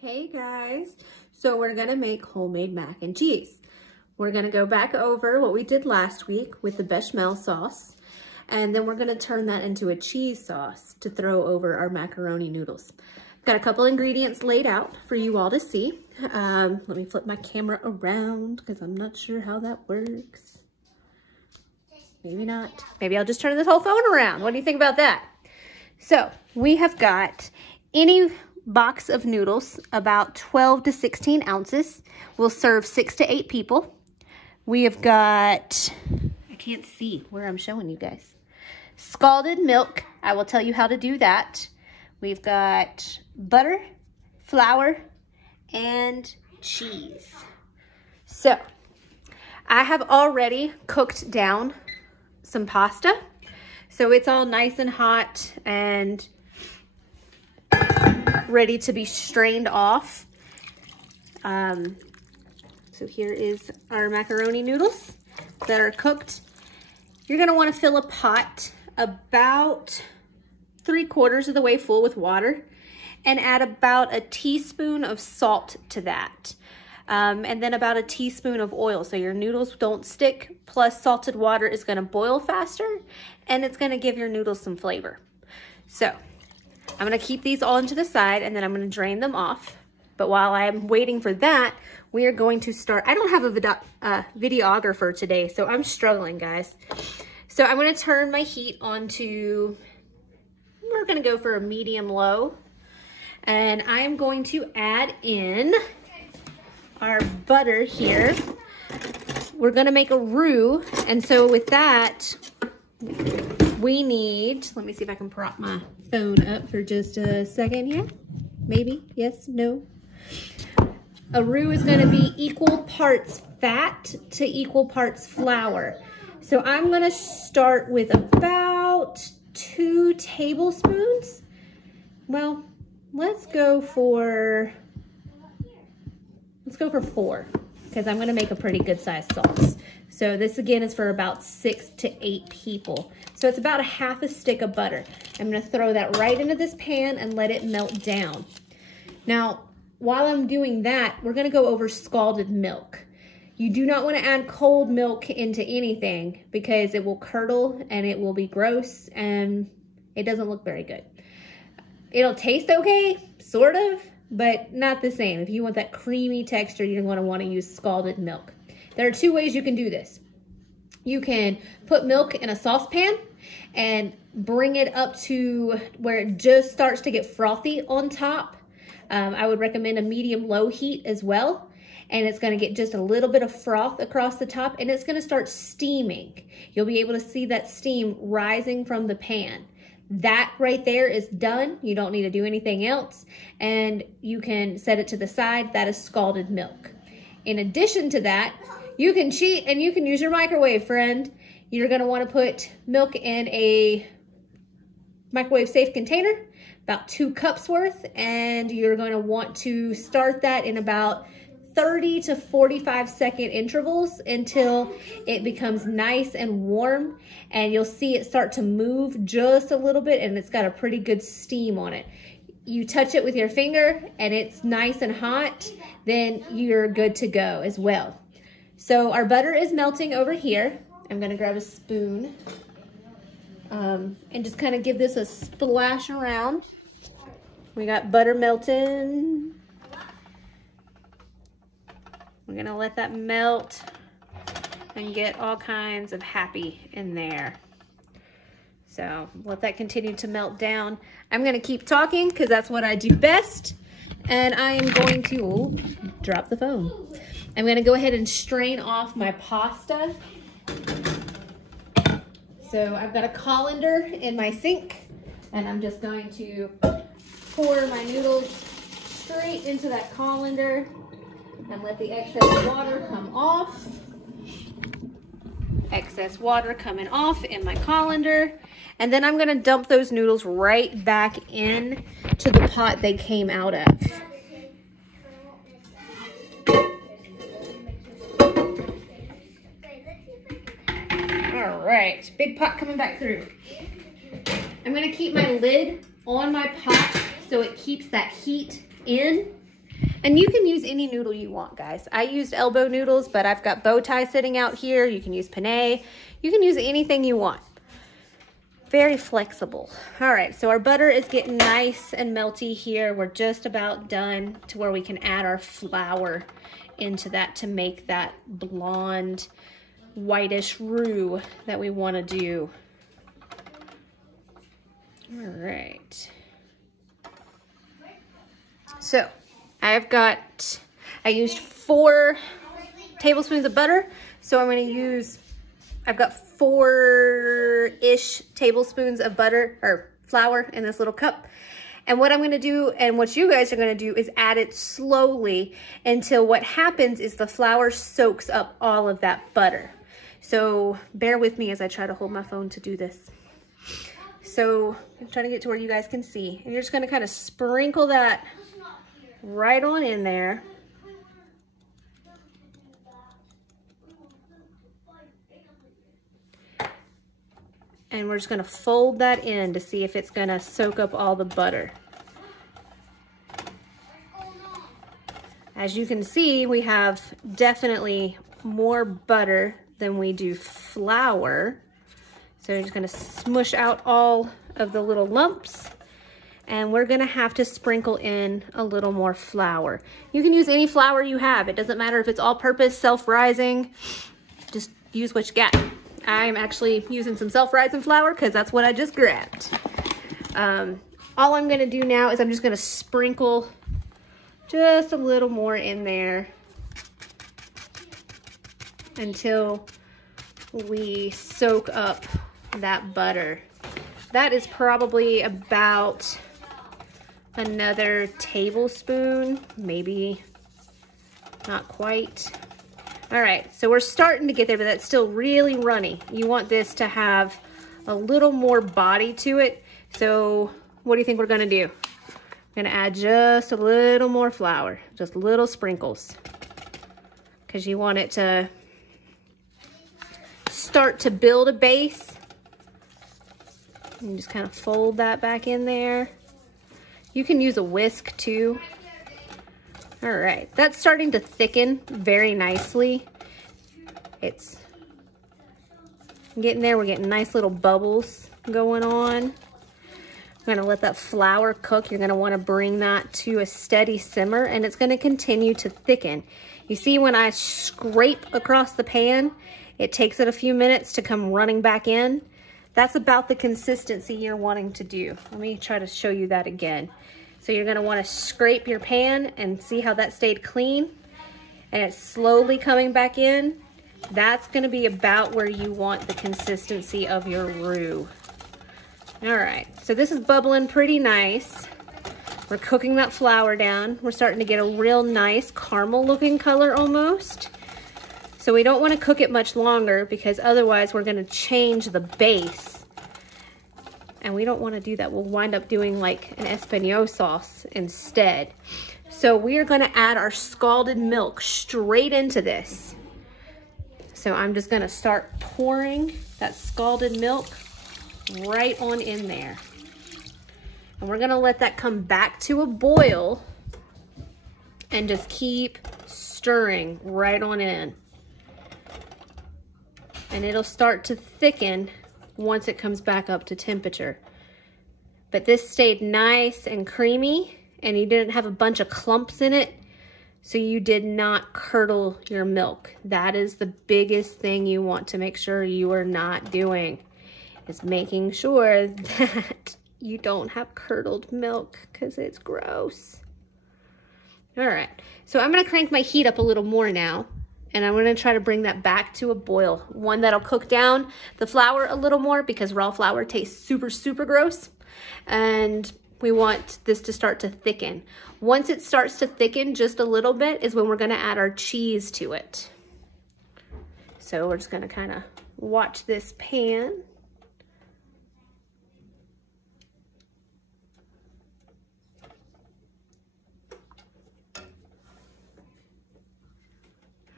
Hey guys, so we're gonna make homemade mac and cheese. We're gonna go back over what we did last week with the bechamel sauce, and then we're gonna turn that into a cheese sauce to throw over our macaroni noodles. Got a couple ingredients laid out for you all to see. Let me flip my camera around because I'm not sure how that works. Maybe not. Maybe I'll just turn this whole phone around. What do you think about that? So we have got any box of noodles, about 12 to 16 ounces. Will serve 6 to 8 people. We have got, I can't see where I'm showing you guys, scalded milk. I will tell you how to do that. We've got butter, flour, and cheese. So I have already cooked down some pasta. So it's all nice and hot and ready to be strained off. So here is our macaroni noodles that are cooked. You're gonna wanna fill a pot about 3/4 of the way full with water and add about a teaspoon of salt to that. And then about a teaspoon of oil so your noodles don't stick, plus salted water is gonna boil faster and it's gonna give your noodles some flavor. So I'm gonna keep these all into the side and then I'm gonna drain them off. But while I'm waiting for that, we are going to start. I don't have a videographer today, so I'm struggling, guys. So I'm gonna turn my heat on to, we're gonna go for a medium low. And I am going to add in our butter here. We're gonna make a roux, and so with that, we need, let me see if I can prop my phone up for just a second here. Maybe, yes, no. A roux is gonna be equal parts fat to equal parts flour. So I'm gonna start with about 2 tablespoons. Well, let's go for 4, because I'm gonna make a pretty good sized sauce. So this again is for about 6 to 8 people. So it's about a half a stick of butter. I'm gonna throw that right into this pan and let it melt down. Now, while I'm doing that, we're gonna go over scalded milk. You do not wanna add cold milk into anything because it will curdle and it will be gross and it doesn't look very good. It'll taste okay, sort of, but not the same. If you want that creamy texture, you're gonna wanna use scalded milk. There are 2 ways you can do this. You can put milk in a saucepan and bring it up to where it just starts to get frothy on top. I would recommend a medium-low heat as well. And it's gonna get just a little bit of froth across the top and it's gonna start steaming. You'll be able to see that steam rising from the pan. That right there is done. You don't need to do anything else. And you can set it to the side. That is scalded milk. In addition to that, you can cheat and you can use your microwave, friend. You're gonna wanna put milk in a microwave safe container, about 2 cups worth, and you're gonna want to start that in about 30 to 45 second intervals until it becomes nice and warm, and you'll see it start to move just a little bit and it's got a pretty good steam on it. You touch it with your finger and it's nice and hot, then you're good to go as well. So our butter is melting over here. I'm gonna grab a spoon and just kind of give this a splash around. We got butter melting. We're gonna let that melt and get all kinds of happy in there. So let that continue to melt down. I'm gonna keep talking because that's what I do best. And I am going to, drop the phone. I'm gonna go ahead and strain off my pasta. So I've got a colander in my sink and I'm just going to pour my noodles straight into that colander and let the excess water come off. Excess water coming off in my colander. And then I'm gonna dump those noodles right back in to the pot they came out of. All right, big pot coming back through. I'm gonna keep my lid on my pot so it keeps that heat in. And you can use any noodle you want, guys. I used elbow noodles, but I've got bow tie sitting out here. You can use penne. You can use anything you want. Very flexible. All right, so our butter is getting nice and melty here. We're just about done to where we can add our flour into that to make that blonde, whitish roux that we want to do. All right. So I used 4 tablespoons of butter. So I'm going to use, I've got 4-ish tablespoons of butter or flour in this little cup. And what I'm going to do, and what you guys are going to do, is add it slowly until what happens is the flour soaks up all of that butter. So bear with me as I try to hold my phone to do this. So I'm trying to get to where you guys can see. And you're just going to kind of sprinkle that right on in there. And we're just going to fold that in to see if it's going to soak up all the butter. As you can see, we have definitely more butter than we do flour. So you're just going to smush out all of the little lumps. And we're gonna have to sprinkle in a little more flour. You can use any flour you have. It doesn't matter if it's all-purpose, self-rising. Just use what you got. I'm actually using some self-rising flour because that's what I just grabbed. All I'm gonna do now is I'm just gonna sprinkle just a little more in there until we soak up that butter. That is probably about another tablespoon, maybe not quite. All right, so we're starting to get there, but that's still really runny. You want this to have a little more body to it. So what do you think we're gonna do? I'm gonna add just a little more flour, just little sprinkles, because you want it to start to build a base. And just kind of fold that back in there. You can use a whisk too. All right, that's starting to thicken very nicely. It's getting there. We're getting nice little bubbles going on. We're gonna let that flour cook. You're gonna wanna bring that to a steady simmer, and it's gonna continue to thicken. You see when I scrape across the pan, it takes it a few minutes to come running back in. That's about the consistency you're wanting to do. Let me try to show you that again. So you're gonna wanna scrape your pan and see how that stayed clean, and it's slowly coming back in. That's gonna be about where you want the consistency of your roux. All right, so this is bubbling pretty nice. We're cooking that flour down. We're starting to get a real nice caramel looking color almost. So we don't want to cook it much longer because otherwise we're going to change the base. And we don't want to do that. We'll wind up doing like an Espagnole sauce instead. So we are going to add our scalded milk straight into this. So I'm just going to start pouring that scalded milk right on in there. And we're going to let that come back to a boil and just keep stirring right on in. And it'll start to thicken once it comes back up to temperature. But this stayed nice and creamy, and you didn't have a bunch of clumps in it, so you did not curdle your milk. That is the biggest thing you want to make sure you are not doing, is making sure that you don't have curdled milk, because it's gross. All right, so I'm gonna crank my heat up a little more now. And I'm gonna try to bring that back to a boil. One that'll cook down the flour a little more because raw flour tastes super, super gross. And we want this to start to thicken. Once it starts to thicken just a little bit is when we're gonna add our cheese to it. So we're just gonna kind of watch this pan.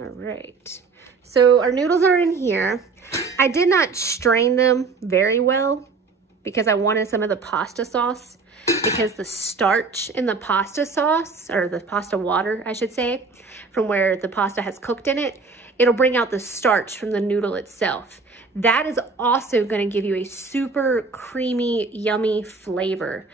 All right, so our noodles are in here. I did not strain them very well because I wanted some of the pasta sauce, because the starch in the pasta sauce, or the pasta water, I should say, from where the pasta has cooked in it, it'll bring out the starch from the noodle itself. That is also going to give you a super creamy, yummy flavor.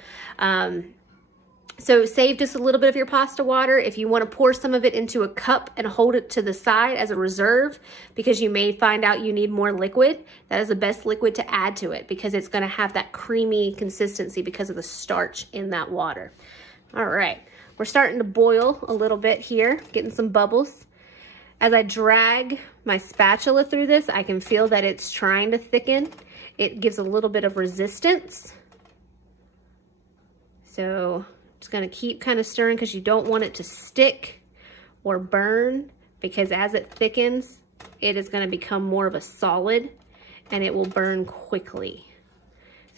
So save just a little bit of your pasta water. If you want to pour some of it into a cup and hold it to the side as a reserve, because you may find out you need more liquid, that is the best liquid to add to it, because it's going to have that creamy consistency because of the starch in that water. All right, we're starting to boil a little bit here, getting some bubbles. As I drag my spatula through this, I can feel that it's trying to thicken. It gives a little bit of resistance. So just gonna keep kind of stirring, because you don't want it to stick or burn, because as it thickens, it is gonna become more of a solid and it will burn quickly.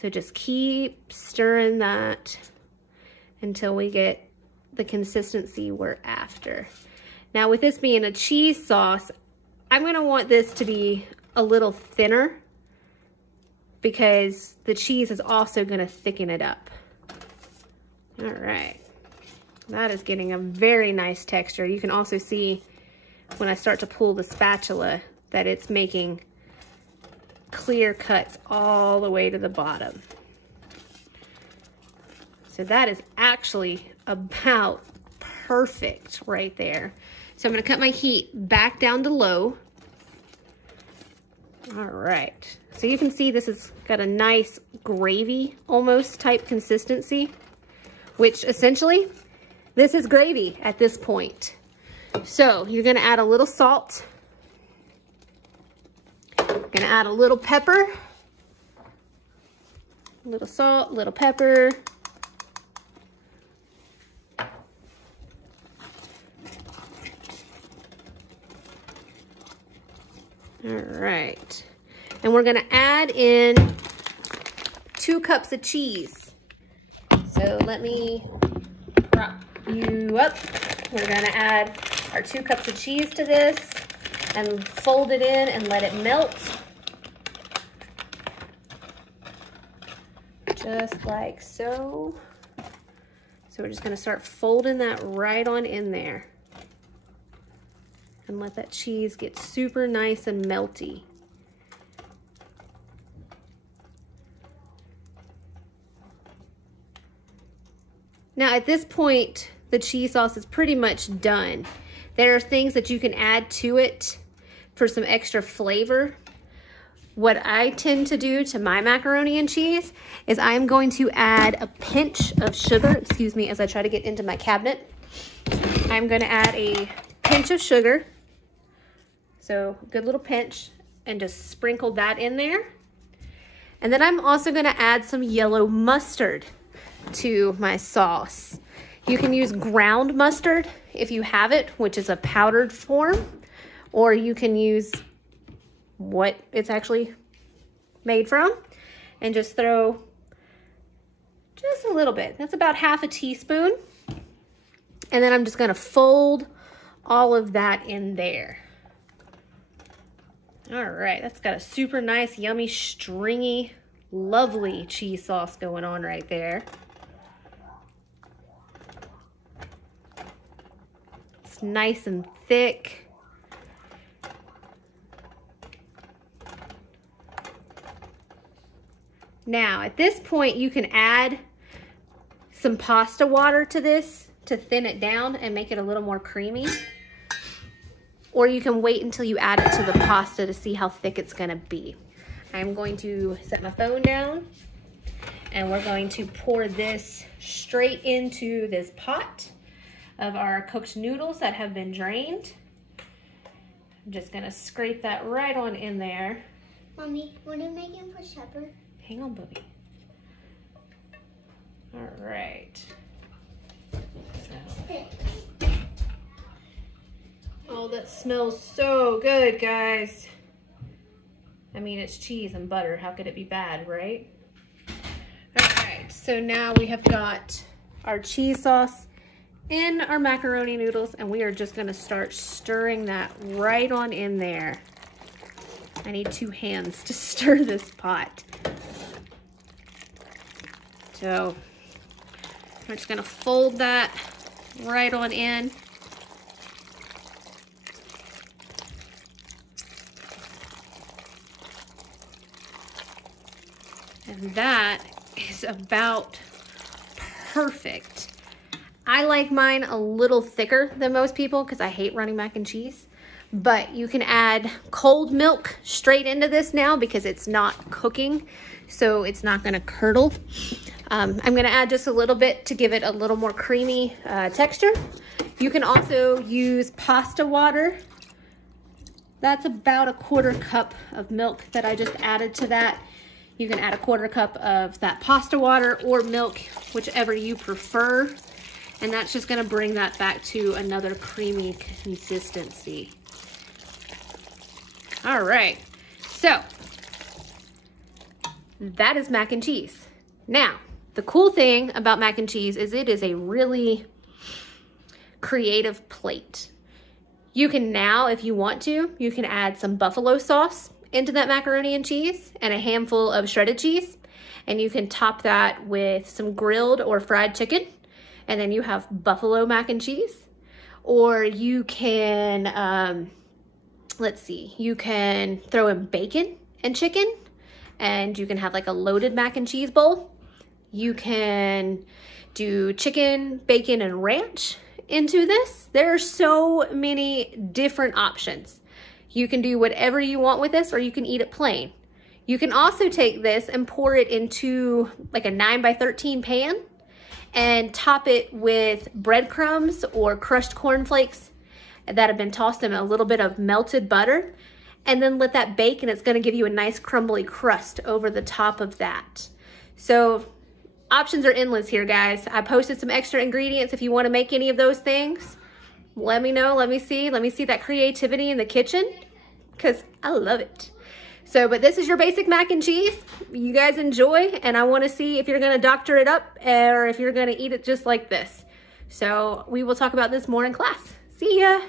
So just keep stirring that until we get the consistency we're after. Now, with this being a cheese sauce, I'm gonna want this to be a little thinner, because the cheese is also gonna thicken it up. All right, that is getting a very nice texture. You can also see when I start to pull the spatula that it's making clear cuts all the way to the bottom. So that is actually about perfect right there. So I'm gonna cut my heat back down to low. All right, so you can see this has got a nice gravy almost type consistency, which essentially this is gravy at this point. So you're gonna add a little salt. You're gonna add a little pepper, a little salt, a little pepper. All right, and we're gonna add in 2 cups of cheese. So let me prop you up. We're gonna add our 2 cups of cheese to this and fold it in and let it melt. Just like so. So we're just gonna start folding that right on in there and let that cheese get super nice and melty. Now at this point, the cheese sauce is pretty much done. There are things that you can add to it for some extra flavor. What I tend to do to my macaroni and cheese is I'm going to add a pinch of sugar, excuse me, as I try to get into my cabinet. I'm gonna add a pinch of sugar. So a good little pinch, and just sprinkle that in there. And then I'm also gonna add some yellow mustard to my sauce. You can use ground mustard if you have it, which is a powdered form, or you can use what it's actually made from, and just throw just a little bit. That's about half a teaspoon. And then I'm just gonna fold all of that in there. All right, that's got a super nice, yummy, stringy, lovely cheese sauce going on right there. It's nice and thick. Now, at this point, you can add some pasta water to this to thin it down and make it a little more creamy. Or you can wait until you add it to the pasta to see how thick it's gonna be. I'm going to set my phone down, and we're going to pour this straight into this pot of our cooked noodles that have been drained. I'm just gonna scrape that right on in there. Mommy, what are you making for supper? Hang on, Bubby. All right. Oh, that smells so good, guys. I mean, it's cheese and butter. How could it be bad, right? All right, so now we have got our cheese sauce in our macaroni noodles, and we are just gonna start stirring that right on in there. I need 2 hands to stir this pot. So I'm just gonna fold that right on in. And that is about perfect. I like mine a little thicker than most people because I hate running mac and cheese. But you can add cold milk straight into this now because it's not cooking, so it's not gonna curdle. I'm gonna add just a little bit to give it a little more creamy texture. You can also use pasta water. That's about a 1/4 cup of milk that I just added to that. You can add a 1/4 cup of that pasta water or milk, whichever you prefer. And that's just gonna bring that back to another creamy consistency. All right, so that is mac and cheese. Now, the cool thing about mac and cheese is it is a really creative plate. You can now, if you want to, you can add some buffalo sauce into that macaroni and cheese and a handful of shredded cheese. And you can top that with some grilled or fried chicken. And then you have buffalo mac and cheese. Or you can, let's see, you can throw in bacon and chicken. And you can have like a loaded mac and cheese bowl. You can do chicken, bacon, and ranch into this. There are so many different options. You can do whatever you want with this, or you can eat it plain. You can also take this and pour it into like a 9x13 pan and top it with breadcrumbs or crushed cornflakes that have been tossed in a little bit of melted butter, and then let that bake, and it's gonna give you a nice crumbly crust over the top of that. So options are endless here, guys. I posted some extra ingredients if you wanna make any of those things. Let me know, let me see that creativity in the kitchen, because I love it. So, but this is your basic mac and cheese. You guys enjoy, and I wanna see if you're gonna doctor it up or if you're gonna eat it just like this. So we will talk about this more in class. See ya.